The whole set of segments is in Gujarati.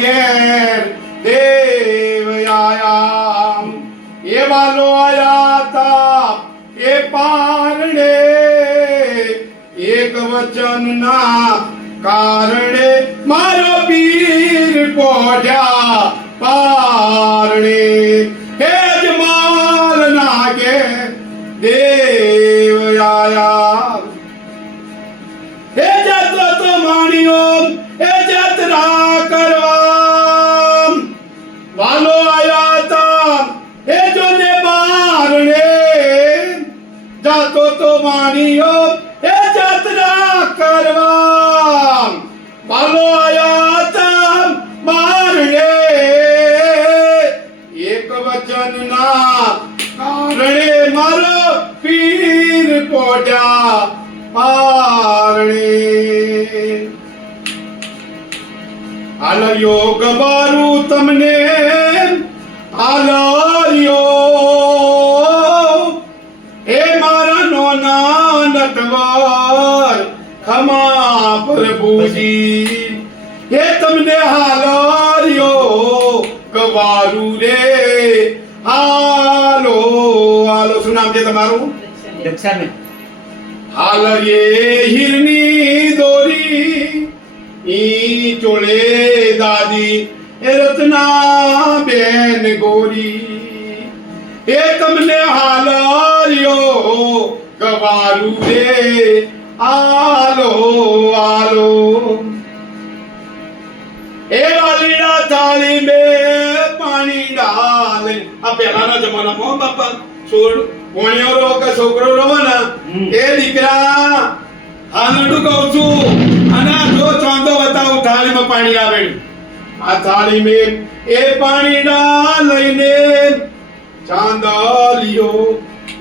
ઘેર દેવ આયા એ વાલો આયા તા એ પારણે એક વચનના કારણે મારો પીર પોઢ્યા પારણે હે જમાલ ના ઘેર દેવ આયા હે જાત્રા તો માણ્યો હે જાત્રા કરવા વાલો આયા તા હે જોને બારણે જાતો તો માણ્યો હે જાત્રા કરવા વાલો આયા તા બારણે એક વચનના કારણે મારો પીર પોઢ્યા પારણે આલયો ગબારું તમને આલયો એ મારા નોના નટવર ખમા પ્રભુજી એ તમને હાલયો ગવારું રે હાલો હાલો શું નામ છે તમારું? દક્ષાબેન. હાલયે હિરની દોરી ઈ ચોળે દાદી એ રત્ના બેન ગોરી એ તમને હાલયો ગવારું રે આલો આલો એ વાલીડા થાળી મે પાણી ડાલે આ પહેલાના જમાનામાં બાપા છોડ કોણિયો રો કે છોકરો રો ને એ દીકરા હાલડું કહું છું અને આ જો ચોંદો બતાવું થાળીમાં પાણી આવે આ થાળી મે એ પાણી ડા લઈને ચાંદલિયો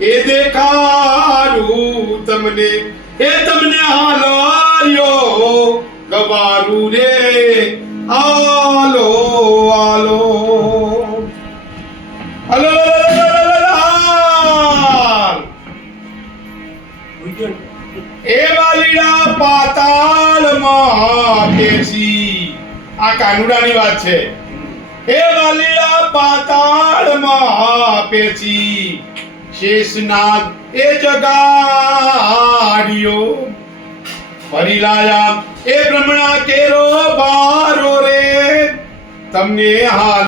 એ દેખાડું તમને એ તમને હાલયો ગવારું રે આલો આલો આલો એ વાલીડા પાતાળમાં બેસી આ કાનુડાની વાત છે એ વાલીડા પાતાળમાં બેસી શેષનાગ એ જગાડ્યો ફરી લાયા એ બ્રહ્મણા કેરો બારો રે તમને હાલ